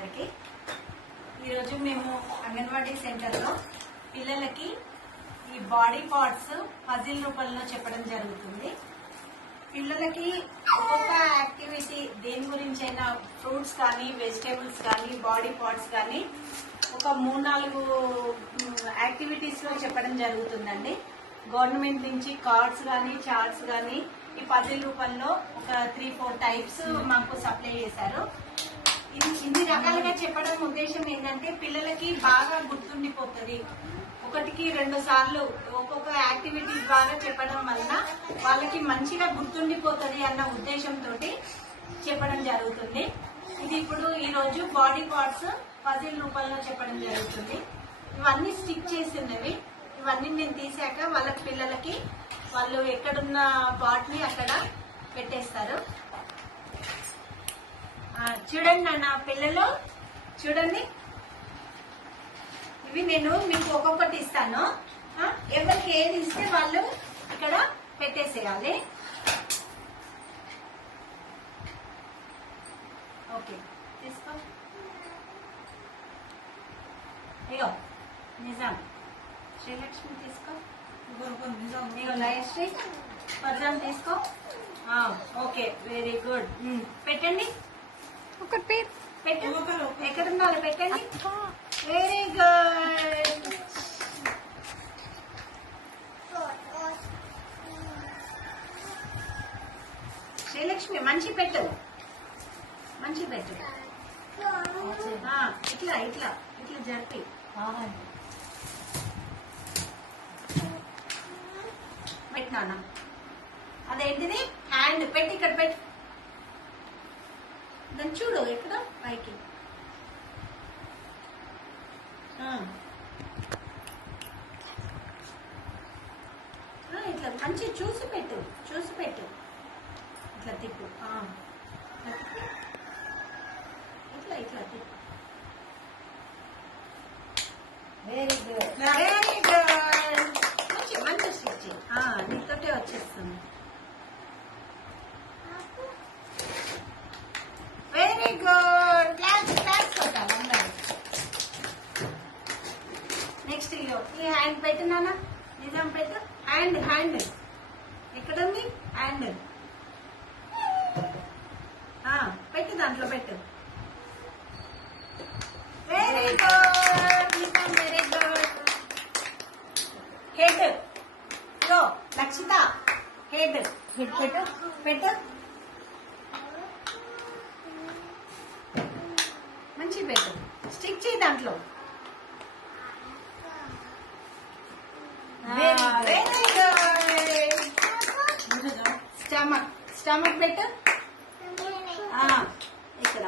అందరికి. ఈరోజు మేము అంగన్వాడీ సెంటర్లో పిల్లలకి ఈ బాడీ పార్ట్స్ పజిల్ రూపంలో చెప్పడం జరుగుతుంది. పిల్లలకి ఒక్కొక్క యాక్టివిటీ దేని గురించి అయినా ఫ్రూట్స్ కానీ వెజిటేబుల్స్ కానీ బాడీ పార్ట్స్ కానీ ఒక 3-4 యాక్టివిటీస్ లో చెప్పడం జరుగుతుందండి. గవర్నమెంట్ నుంచి కార్డ్స్ కానీ చార్ట్స్ కానీ ఈ పజిల్ రూపంలో ఒక 3-4 టైప్స్ మాకు సప్లై చేశారు. ఇన్ని రకాలుగా చెప్పడం ఉద్దేశం ఏంటంటే పిల్లలకి బాగా గుర్తుండిపోతుంది. 1-2 సార్లు ఒక్కొక్క యాక్టివిటీ ద్వారా చెప్పడం వలన వాళ్ళకి మంచిగా గుర్తుండిపోతుంది అన్న ఉద్దేశంతో చెప్పడం జరుగుతుంది. ఇది ఇప్పుడు ఈ రోజు బాడీ పార్ట్స్ పజిల్ రూపంలో చెప్పడం జరుగుతుంది. ఇవన్నీ స్టిక్ చేసినవి. ఇవన్నీ నేను తీసాక వాళ్ళ పిల్లలకి వాళ్ళు ఎక్కడున్న పార్ట్ ని అక్కడ పెట్టేస్తారు. చూడండి నాన్న పిల్లలు, చూడండి ఇవి నేను మీకు ఒక్కొక్కటి ఇస్తాను. ఎవరికి ఏది ఇస్తే వాళ్ళు ఇక్కడ పెట్టేసేయాలి. ఓకే తీసుకో. ఇగో నిజాం, శ్రీలక్ష్మి తీసుకో. ఇగో లయశ్రీ, పర్జాం తీసుకో. Okay very good. పెట్టండి ఒక పేరు పెట్టండి. ఎక్కడున్నారు పెట్టండి. Very good. శ్రీలక్ష్మి మంచి పెట్టు, మంచి పెట్టు. ఇట్లా ఇట్లా ఇట్లా జరిపి పెట్టినా. అదేంటిది హ్యాండ్ పెట్టి ఇక్కడ పెట్టి దాన్ని చూడు ఎక్కడ పైకి. ఇట్లా మంచి చూసి పెట్టు, చూసి పెట్టు. ఇట్లా తిప్పు, ఇట్లా ఇట్లా తిప్పు. Very good, very good. మంచి మంచి స్టిచ్ నీతోటే వచ్చేస్తుంది. Very good. క్లాస్ క్లాస్ కొట్టాలి అందరూ. నెక్స్ట్ ఈ హ్యాండ్ పెట్టు నాన్న, నిజం పెట్టు. హ్యాండ్ హ్యాండ్ ఎక్కడుంది? హ్యాండ్ పెట్టు, దాంట్లో పెట్టు. వెరీ గుడ్ నిజం, వెరీ గుడ్. హెడ్ ఇగో లక్షిత, హెడ్ హెడ్ పెట్టు పెట్టు. మంచి పెట్టు, స్టిక్ చేయి దాంట్లో. Very good. స్టమక్ స్టమక్ పెట్టు. ఇక్కడ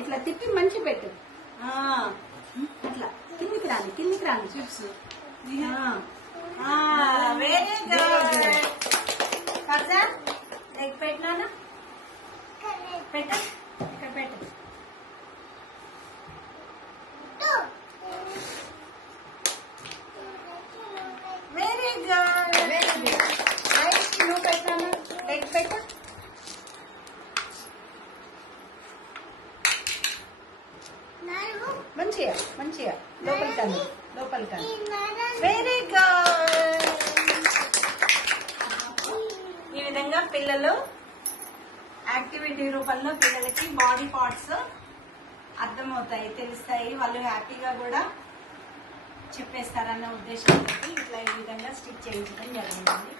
ఇట్లా తిప్పి మంచి పెట్టు. అట్లా కిందికి రాని, కిందికి రాని చిప్స్. Very good. పర్సా లెగ్ పెట్టినా పెట్ట, ఇక్కడ పెట్టు. Very good, very good. Right నువ్వు పెట్టాను, లెగ్ పెట్ట. మంచిగా మంచిగా లోపలికి కానీ, లోపలికి కానీ. Very good. ఈ విధంగా పిల్లలు యాక్టివిటీ రూపంలో పిల్లలకి బాడీ పార్ట్స్ అర్థమవుతాయి, తెలుస్తాయి. వాళ్ళు హ్యాపీగా కూడా చెప్పేస్తారన్న ఉద్దేశంతో ఇట్లా ఈ విధంగా స్టిచ్ చేయించడం జరుగుతుంది.